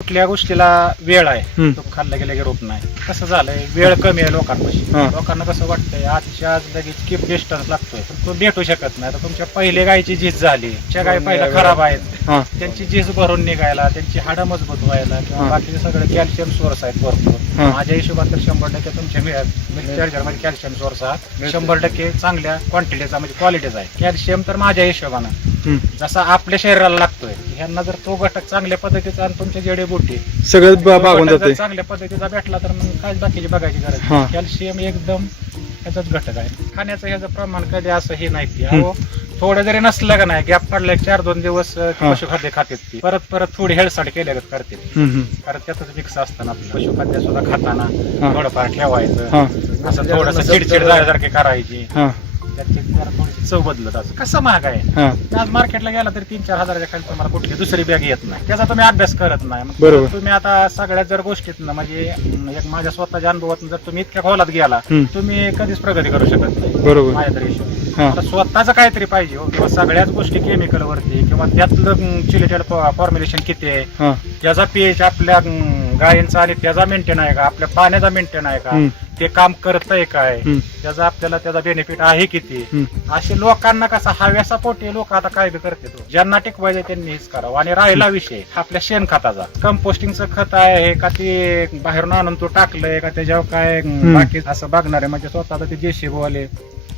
कुठल्या गोष्टीला वेळ आहे हम्म. तो खाल्ला गेला की रोप नाही. कसं झालंय, वेळ कमी आहे लोकांपाशी. हा. लोकांना कसं वाटतंय आजच्या आज लगेच किप डिस्टन्स लागतोय, तो भेटू शकत नाही. तर तुमच्या पहिले गायची झीज झाली, त्या गाय पहिला खराब आहेत, हा. त्यांची झीज भरून निघायला, त्यांची हाडं मजबूत व्हायला किंवा हा. बाकीचे सगळे कॅल्शियम सोर्स आहेत भरपूर. हा. माझ्या हिशोबात तर 100% तुमच्या मिल्क चार्जर मध्ये कॅल्शियम सोर्स हा 100% चांगल्या क्वांटिटीचा म्हणजे क्वालिटीचा आहे. कॅल्शियम तर माझ्या हिशोबानं हम्म. जसा आपल्या शरीराला लागतोय, ह्यांना जर तो घटक चांगल्या पद्धतीचा आणि तुमच्या जडीबुटी सगळं तो भागून घटक जर जाते. चांगल्या पद्धतीचा भेटला तर मग काय बाकीची बघायची गरज हा. नाही. कॅल्शियम एकदम ह्याचाच घटक आहे. खाण्याचं ह्याचं प्रमाण कधी असं हे नाही की अहो थोडं जरी नसलं का नाही, गॅप पडला 4-2 दिवस हा. पशुखाद्य खातात ती परत थोडी हेळसाट केल्यागत करते. कारण त्यातच मिक्स असताना आपलं पशुखाद्य सुद्धा खाताना हा. थोडंफार ठेवायचं, हा. असं थोडंसं चिडचिड झाल्यासारखे करायची, हा. त्याची जरा थोडीशी चव बदलत असं. कसं महाग आहे, हा. आज मार्केटला गेला तरी 3-4 हजाराच्या खाली तुम्हाला कुठली दुसरी बॅग येत नाही. त्याचा तुम्ही अभ्यास करत नाही. मग बरोबर. तुम्ही आता सगळ्यात जर गोष्टीत ना म्हणजे एक माझ्या स्वतःच्या अनुभवातून जर तुम्ही इतक्या खोलात गेला, तुम्ही कधीच प्रगती करू शकत नाही बरोबर. माझ्या तरी हिशोबाने. हा. आता स्वतःच काहीतरी पाहिजे हो, किंवा सगळ्याच गोष्टी केमिकल वरती किंवा त्यातलं चिलेटेड फॉर्म्युलेशन किती आहे, हा. त्याचा पीएच आपल्या गायींचा आणि त्याचा मेंटेन आहे का, आपल्या पाण्याचा मेंटेन आहे का, ते काम करतंय काय, त्याचा आपल्याला त्याचा बेनिफिट आहे किती. असे लोकांना कसा हव्यासा पोटी लोक आता काय बी करते. ज्यांना टिकवायचं त्यांनी हेच करावं. आणि राहिला विषय आपल्या शेणखताचा, कंपोस्टिंगचं खत आहे का ते बाहेरून आणून तो टाकलंय का, त्याच्यावर काय बाकी असं बघणार आहे. म्हणजे स्वतः ते जेसीबी वाले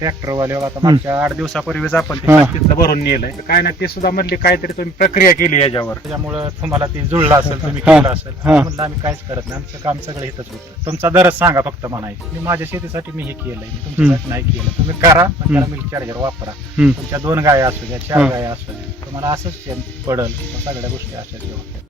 ट्रॅक्टरवाले आता मागच्या 8 दिवसापूर्वीच आपण ते हा. तिथलं भरून नेलंय. काय नाही, ते सुद्धा म्हणले काहीतरी तुम्ही प्रक्रिया केली याच्यावर, त्याच्यामुळे तुम्हाला ते जुळलं असेल, तुम्ही हा. केलं असेल. हा. म्हणलं आम्ही काहीच करत नाही, आमचं काम सगळं इथंच होतं. तुमचा दरच सांगा फक्त म्हणायचं. मी माझ्या शेतीसाठी मी हे केलंय, मी तुमच्यासाठी नाही केलं. तुम्ही करा, पण त्याला मिल्क चार्जर वापरा. तुमच्या 2 गाय असू द्या, 4 गाय असू द्या, तुम्हाला असंच पडल. सगळ्या गोष्टी अशाच होत्या.